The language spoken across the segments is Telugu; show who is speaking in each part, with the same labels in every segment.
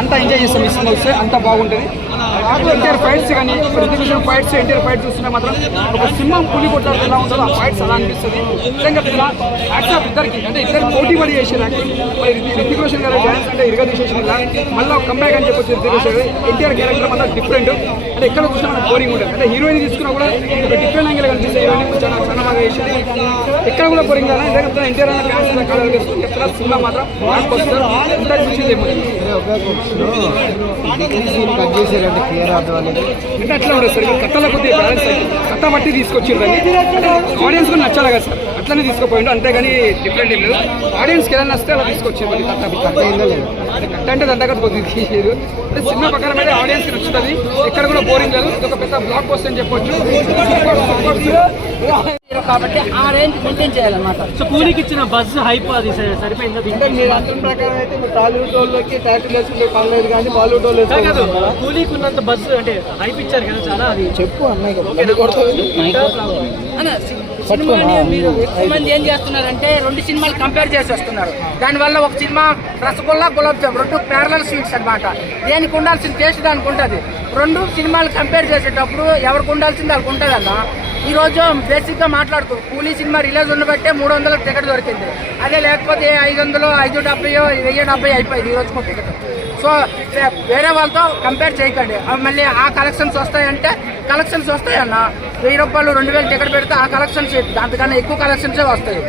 Speaker 1: అంతా ఎంజాయ్ చేస్తాం ఈ సినిమా వస్తే అంతా బాగుంటుంది. ఎన్టీఆర్ ఫైట్స్ కానీ రితికేషన్ ఫైట్స్ ఎన్టీఆర్ ఫైట్స్ చూస్తున్నా మాత్రం ఒక సింహం పులి కొట్టాడు ఎలా ఉంటుందో ఆ ఫైట్స్ అలా అనిపిస్తుంది. నిజంగా ఇలా యాక్సాప్ ఇద్దరికి అంటే ఇద్దరు పోటీ పడి చేసారు మరి రితిక్ రోషన్ గారు డ్యాన్స్ అంటే ఇరగా తీసేసిన ఇలా. మళ్ళీ ఒక కంబ్యాక్ అని చెప్పొచ్చు రితిక్ రోషన్ ఎన్టీఆర్ క్యారెక్టర్ మాత్రం డిఫరెంట్ అంటే ఎక్కడ చూసినా మనకు బోరింగ్ ఉంటుంది. అంటే హీరోయిన్ తీసుకున్నా కూడా ఒక డిఫరెంట్ యాంగిల్ కనిపిస్తుంది హీరోయిన్ చాలా ఎక్కడ కూడా కదా నిజంగా ఎన్టీఆర్ అన్న ఫ్యాన్స్ చెప్తున్నా సినిమా మాత్రం బ్లాక్ బస్టర్ చూసేది అంటే అట్లా ఉండదు సార్. కట్టల కొద్దిగా బ్యాలెన్స్ కట్ట బట్టి తీసుకొచ్చిండ్రని ఆడియన్స్ కూడా నచ్చాలి కదా సార్. అట్లనే తీసుకుపోయిండు. అంతేగాని డిఫరెంట్ ఏం లేదు. ఆడియన్స్కి ఎలా నచ్చితే అలా తీసుకొచ్చింది కట్ట అంటే దండగా కొద్దిగా తీసారు అంటే సినిమా ప్రకారం అయితే ఆడియన్స్కి నచ్చుతుంది. ఎక్కడ కూడా బోరింగ్ లేదు. ఒక పెద్ద బ్లాక్ పోస్ట్ అని చెప్పొచ్చు.
Speaker 2: కాబట్టి ఆ రేంజ్ మెయింటైన్ చేయాలన్నమాట.
Speaker 3: సో కూలీకి ఇచ్చిన బస్ హైప్ అది సరి- సరిపోయిందా?
Speaker 4: అంటే మీరు అంటున్న ప్రకారం అయితే మీరు టాలీవుడ్ వాళ్ళకి ట్యాటూ వేసుకుంటే పర్లేదు కానీ బాలీవుడ్ వాళ్ళు
Speaker 3: కాదు? కూలీకి ఉన్నంత బస్ అంటే హైప్ ఇచ్చారు కదా చాలా అది.
Speaker 4: చెప్పు అన్నయ్య కదా మళ్ళీ కొడుతుంది.
Speaker 2: అన్న, సి- సినిమాని మీరు ఎక్కువ మంది ఏం చేస్తున్నారంటే రెండు సినిమాలు కంపేర్ చేసి వస్తున్నారు దానివల్ల ఒక సినిమా రసగుల్లా గులాబ్ జామ్ రెండు ప్యారలల్ స్వీట్స్ అన్నమాట. దేనికి ఉండాల్సిన టేస్ట్ దానికి ఉంటుంది. రెండు సినిమాలు కంపేర్ చేసేటప్పుడు ఎవరికి ఉండాల్సింది వాళ్ళకి ఉంటుంది అన్న ఈరోజు బేసిక్గా మాట్లాడుతూ కూలీ సినిమా రిలీజ్ ఉండబట్టే మూడు వందలకు టికెట్ దొరికింది. అదే లేకపోతే ఐదు వందలు ఐదు డెబ్బై వెయ్యి డెబ్బై అయిపోయింది ఈరోజు టికెట్. సో వేరే వాళ్ళతో కంపేర్ చేయకండి. మళ్ళీ ఆ కలెక్షన్స్ వస్తాయంటే కలెక్షన్స్ వస్తాయన్న. వెయ్యి రూపాయలు రెండు వేలు టికెట్ పెడితే ఆ కలెక్షన్స్ అంతకన్నా ఎక్కువ కలెక్షన్సే వస్తాయి.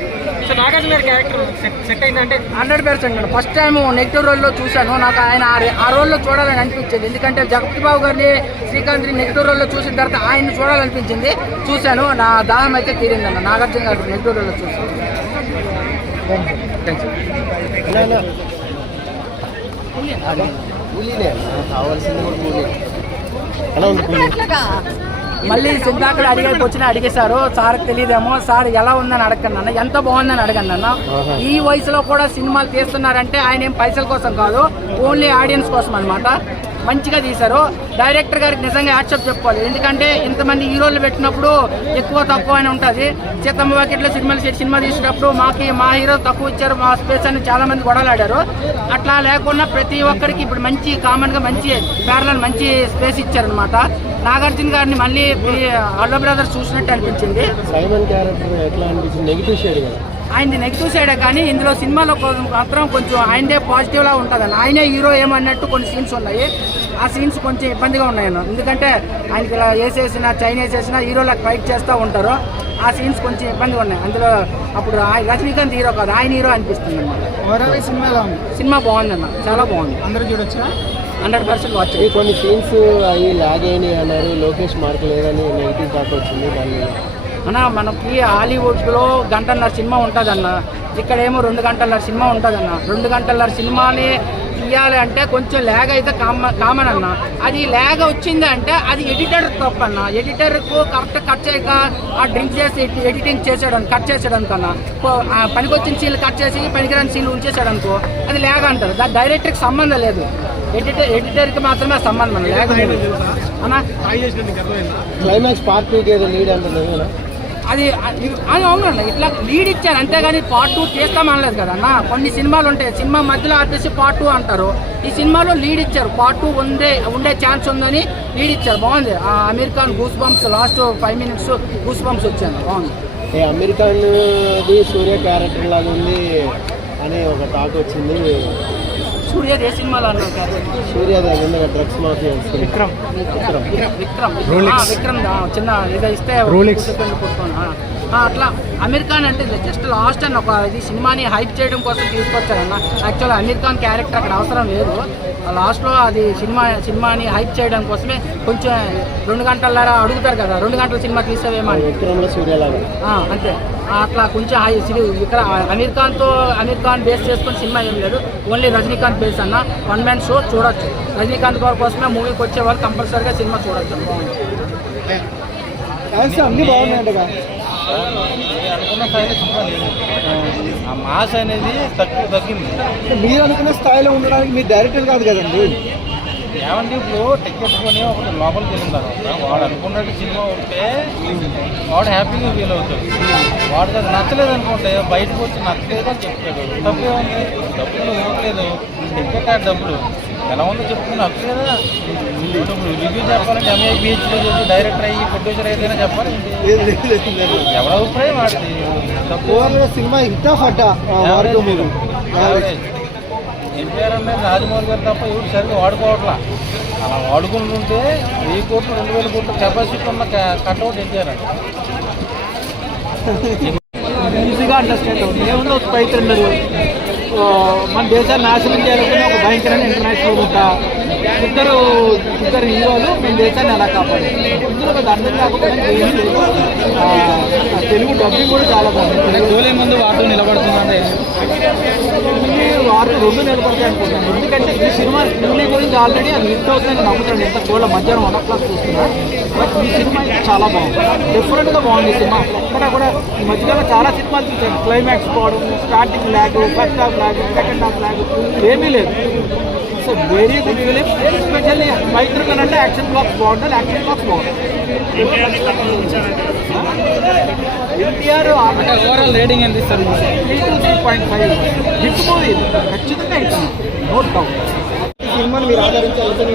Speaker 3: సో నాగార్జున గారి క్యారెక్టర్ సెట్ అయిందంటే
Speaker 2: hundred percent first time negative రోల్లో చూశాను. నాకు ఆయన ఆ రోల్లో చూడాలని అనిపించింది. ఎందుకంటే జగపతి బాబు గారిని శ్రీకాంత్ని నెగిటివ్ రోల్లో చూసిన తర్వాత ఆయన్ని చూడాలనిపించింది. చూశాను. నా దాహం అయితే తీరిందన్న నాగార్జున గారు నెగిటివ్ రోల్లో చూశాను.
Speaker 4: కావాల్సింది కూడా కూలీ ఎలా ఉంది కూలీ
Speaker 2: మళ్ళీ సిద్ధార్థ అడిగేకి వచ్చిన అడిగేశారు. సార్కి తెలియదేమో సార్ ఎలా ఉందని అడగండి అన్న. ఎంత బాగుందని అడగండి అన్న. ఈ వయసులో కూడా సినిమాలు తీస్తున్నారంటే ఆయన ఏం పైసల కోసం కాదు ఓన్లీ ఆడియన్స్ కోసం అన్నమాట. మంచిగా తీశారు. డైరెక్టర్ గారికి నిజంగా యాక్సెప్ట్ చెప్పుకోవాలి. ఎందుకంటే ఇంతమంది హీరోలు పెట్టినప్పుడు ఎక్కువ తక్కువ అని ఉంటుంది. సీతమ్మ వాకిట్లో సినిమాలు చేసి సినిమా తీసినప్పుడు మాకి మా హీరో తక్కువ ఇచ్చారు మా స్పేస్ అని చాలా మంది గొడవలాడారు. అట్లా లేకుండా ప్రతి ఒక్కరికి ఇప్పుడు మంచి కామన్గా మంచి ప్యారల మంచి స్పేస్ ఇచ్చారనమాట నాగార్జున గారిని మళ్ళీ అల్లో బ్రదర్స్ చూసినట్టు అనిపించింది.
Speaker 4: సైమన్ క్యారెక్టర్ ఎట్లా అనిపించింది? నెగిటివ్ షేడ్
Speaker 2: ఆయనది నెగిటివ్ సైడే కానీ ఇందులో సినిమాలో కొంచెం మాత్రం కొంచెం ఆయనదే పాజిటివ్ లా ఉంటుంది ఆయనే హీరో ఏమన్నట్టు కొన్ని సీన్స్ ఉన్నాయి. ఆ సీన్స్ కొంచెం ఇబ్బందిగా ఉన్నాయి అన్న. ఎందుకంటే ఆయనకి ఇలా వేసేసిన చైన్ వేసేసిన హీరోలకు ఫైట్ చేస్తూ ఉంటారు. ఆ సీన్స్ కొంచెం ఇబ్బందిగా ఉన్నాయి. అందులో అప్పుడు ఆ- రజనీకాంత్ హీరో కాదు ఆయన హీరో అనిపిస్తుంది అన్నమాట.
Speaker 1: సినిమా
Speaker 2: సినిమా బాగుందన్న. చాలా బాగుంది.
Speaker 1: అందరూ చూడొచ్చా?
Speaker 2: హండ్రెడ్ పర్సెంట్ వాచ్
Speaker 4: కొన్ని సీన్స్ అవి లాగ్ అయినాయి అన్నారు. లోకేష్ మార్క్ లేదని నెగిటివ్ టాక్ వచ్చింది దాని
Speaker 2: అన్న మనకి హాలీవుడ్లో గంటన్నర సినిమా ఉంటుందన్న. ఇక్కడేమో రెండు గంటలన్నర సినిమా ఉంటుందన్న. రెండు గంటలన్నర సినిమాని తీయాలి అంటే కొంచెం ల్యాగ్ అయితే కామ కామన్ అన్న. అది ల్యాగ్ వచ్చింది అంటే అది ఎడిటర్ తప్పు అన్న ఎడిటర్కు కరెక్ట్ కట్ చేయక ఆ డ్రింక్ చేసి ఎడిటింగ్ చేసాడు కట్ చేసాడు అనుకన్నా పనికొచ్చిన సీన్లు కట్ చేసి పనికిరాని సీన్లు ఉంచేసాడు అనుకో అది ల్యాగ్ అంటారు. దాని డైరెక్టర్కి సంబంధం లేదు. ఎడిటర్ ఎడిటర్కి మాత్రమే సంబంధం. అన్న?
Speaker 4: క్లైమాక్స్ పార్ట్ టూకి ఏదో లీడ్ అంటున్నారు
Speaker 2: అది అది అవునన్న ఇట్లా లీడ్ ఇచ్చారు అంతేగాని పార్ట్ టూ చేస్తామనలేదు కదన్న కొన్ని సినిమాలు ఉంటాయి. సినిమా మధ్యలో ఆపేసి పార్ట్ టూ అంటారు. ఈ సినిమాలో లీడ్ ఇచ్చారు. పార్ట్ టూ ఉండే ఉండే ఛాన్స్ ఉందని లీడ్ ఇచ్చారు. బాగుంది. ఆ Aamir Khan goose bumps last five minutes goose bumps వచ్చాను బాగుంది.
Speaker 4: ఏ అమెరికన్ది సూర్య క్యారెక్టర్ లాగా ఉంది అని ఒక టాక్ వచ్చింది.
Speaker 2: సూర్య ఏ సినిమాలో అన్నారు క్యారెక్టర్.
Speaker 4: సూర్య దగ్గర డ్రగ్స్ మాఫియా
Speaker 1: విక్రమ్.
Speaker 2: విక్రమ్. విక్రమ్. విక్రమ్ చిన్న ఏదో ఇస్తే. కూర్చొని కొట్టుకోను. అట్లా అమీర్ ఖాన్ అంటే జస్ట్ లాస్ట్ అని ఒక ఇది సినిమాని హైప్ చేయడం కోసం తీసుకొచ్చారన్న. యాక్చువల్ అమీర్ ఖాన్ క్యారెక్టర్ అక్కడ అవసరం లేదు. లాస్ట్లో అది సినిమా సినిమాని హైప్ చేయడం కోసమే కొంచెం రెండు గంటల అడుగుతారు కదా రెండు గంటల సినిమా తీసావేమో అని.
Speaker 4: విక్రమ్లో సూర్య లాగా
Speaker 2: ఆ, అంతే. అట్లా కొంచెం ఇక్కడ అమీర్ ఖాన్తో అమీర్ ఖాన్ బేస్ చేసుకుని సినిమా ఏం లేదు. ఓన్లీ రజనీకాంత్ బేస్ అన్న. వన్ మ్యాన్ షో చూడొచ్చు. రజనీకాంత్ గారి కోసమే మూవీకి వచ్చే వాళ్ళు కంపల్సరీగా సినిమా చూడొచ్చు. బాగుంది
Speaker 1: అన్ని అనుకున్న
Speaker 5: స్థాయిలో మాస్ అనేది తక్కువ తగ్గింది.
Speaker 1: మీరు అనుకున్న స్థాయిలో ఉండడానికి మీరు డైరెక్టర్ కాదు కదండి.
Speaker 5: ఏమంటే ఇప్పుడు టికెట్ కొని ఒకటి లోపలికి వెళ్ళిన తర్వాత వాడు అనుకున్నట్టు సినిమా ఉంటే వాడు హ్యాపీగా ఫీల్ అవుతాడు. వాడికి అది నచ్చలేదు అనుకుంటే బయటకు వచ్చి నచ్చలేదు అని చెప్తాడు. తప్పే ఉంది డబ్బులు ఇవ్వట్లేదు. టికెట్ ఆ డబ్బులు. ఎలా ఉందో హక్కు కదా ఇప్పుడు రివ్యూ చెప్పాలంటే ఎంఐ బీచ్లో చెప్పి డైరెక్టర్ అయ్యి ప్రొడ్యూసర్ అయితేనే చెప్పాలి. ఎవరి అభిప్రాయం వాడిది?
Speaker 4: సినిమా వాడుకో మీరు.
Speaker 5: ఎన్టీఆర్ అనేది రాజమౌళి గారు తప్ప ఎవరు సరిగ్గా వాడుకోవట్లా. అలా వాడుకుంటుంటే వెయ్యి కోట్లు రెండు వేల కోట్ల కెపాసిటీ ఉన్న కట్అవుట్ ఎన్టీఆర్ అండి
Speaker 6: ఈజీగా అండర్స్టాండ్ అవుతుంది. ఏముంది మన దేశాన్ని నాశనం చేయాలనుకున్న ఒక భయంకరమైన ఇంటర్నేషనల్ ఉంటా ఇద్దరు ఇద్దరు హీరోలు మన దేశాన్ని ఎలా కాపాడారు. ఇందులో అర్థం కాకపోతే తెలుగు డబ్బింగ్ కూడా చాలా బాగుంది.
Speaker 7: ముందు వాటర్ నిలబడుతుందంటే
Speaker 6: ఇది రెండు నిలబడతాయి అనుకుంటున్నాను. ఎందుకంటే ఈ సినిమా స్కూలీ గురించి ఆల్రెడీ అది హిట్ అవుతుందని నమ్ముతాను ఎంత కోళ్ళ మధ్యాహ్నం వన్ క్లాస్ చూస్తున్నా. బట్ ఈ సినిమా చాలా బాగుంది. డిఫరెంట్గా బాగుంది సినిమా. అక్కడ కూడా ఈ మధ్యకాలం చాలా సినిమాలు చూసాను క్లైమాక్స్ పోవడం starting lag first half lag second half lag ఏమీ లేదు. So very good film especially మైత్రికన్ అంటే యాక్షన్ బ్లాక్స్ బాగుంటుంది యాక్షన్ బ్లాక్స్ బాగుంటుంది ఎన్టీఆర్
Speaker 7: అంటే ఓవరాల్ రేటింగ్ ఎంత ఇస్తారు
Speaker 6: three to three point five. Hit movie. ఖచ్చితంగా హిట్ నో డౌట్
Speaker 4: సినిమాని మీరు ఆదరించి వెళ్తాను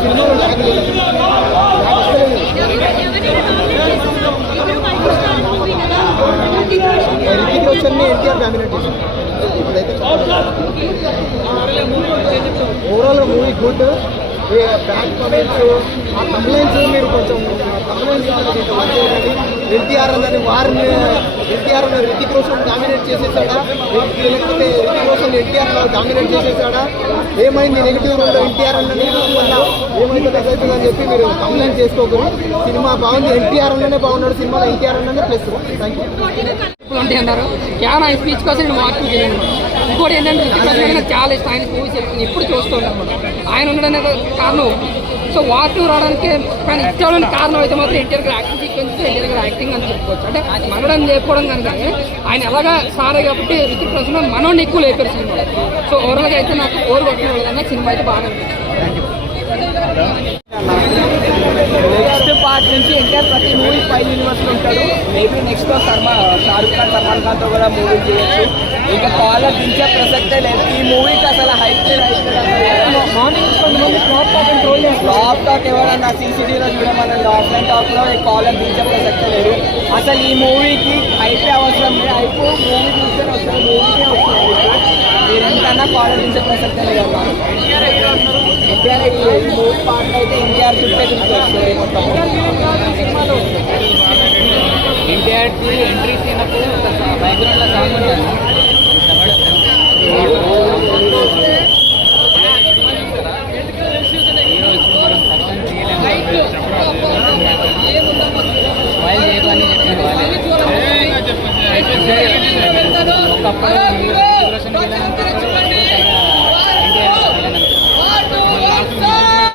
Speaker 4: సినిమాలో నాకు రితిక్ రోషన్ని ఎన్టీఆర్ చేశారు. ఇప్పుడైతే overall movie good back comments ఆ కంప్లైంట్స్ మీరు కొంచెం కంప్లైంట్స్ ఎన్టీఆర్ అన్నది వారిని ఎన్టీఆర్ అన్న రితిక్ రోషన్ డామినేట్ చేసేసాడా లేకపోతే రితిక్ రోషన్ ఎన్టీఆర్ డామినేట్ చేసేసాడా ఏమైంది నెగిటివ్ రోల్ ఎన్టీఆర్ అన్నది వల్ల ఏమైంది అవుతుంది అని చెప్పి మీరు కంప్లైంట్ చేసుకోకూడదు సినిమా బాగుంది ఎన్టీఆర్ అన్ననే బాగున్నాడు సినిమాలో ఎన్టీఆర్ అన్ననే ప్లస్ థ్యాంక్ యూ
Speaker 8: ఉంటాయి అన్నారు. ఆయన స్పీచ్ కోసం నేను వాకింగ్ చేయను ఇంకోటి ఏంటంటే రితిక్ రోషన్ నాకు చాలా ఇష్టం. ఆయన మూవీస్ నేను ఎప్పుడు చూస్తూ ఆయన ఉండడానికి కారణం. సో వాటు రావడానికి కానీ ఇష్టమైన కారణం అయితే మాత్రం ఎన్టీఆర్ గారు యాక్టింగ్ సీక్వెన్స్ ఎన్టీఆర్ గారు యాక్టింగ్ అని చెప్పుకోవచ్చు. అంటే మనడం లేకపోవడం కనుక ఆయన ఎలాగా సారే కాబట్టి రితిక్ రోషన్ మనోడిని ఎక్కువ లేపారు సినిమా సో ఓవరాల్గా అయితే నాకు ఓరు కొట్టిన సినిమా అయితే బాగా
Speaker 9: అనిపిస్తుంది. పార్ట్ నుంచి ఎన్టీఆర్ ప్రతి మూవీ ఫైవ్ యూనివర్స్ ఉంటాడు. మేబీ నెక్స్ట్ సల్మాన్ షారుఖ్ ఖాన్ సల్మాన్ ఖాన్తో కూడా మూవీ చేయొచ్చు. ఇంకా కాలర్ దించే ప్రసక్తే లేదు. ఈ మూవీకి అసలు హైప్ మార్నింగ్ కొంతమంది flop talk control flop talk ఎవరన్నా సీసీటీవీలో చూడమని ఆఫ్లైన్ టాక్లో ఈ కాలర్ దించే ప్రసక్తే లేదు. అసలు ఈ మూవీకి హైప్ అవసరం లేదు. హైప్ మూవీ చూస్తే వస్తుంది. మూవీకే వస్తుంది మీరు ఎంతన్నా కాలర్ దించే ప్రసక్తే లేదు అన్న ఎన్టీఆర్ ఈ మూవీ పార్ట్ అయితే ఎన్టీఆర్ చుట్టే చూస్తుంది మొత్తం. ఎన్టీఆర్కి ఎంట్రీ సీనప్పుడు బ్యాక్గ్రౌండ్లో సాంగ్ ఉంటుంది.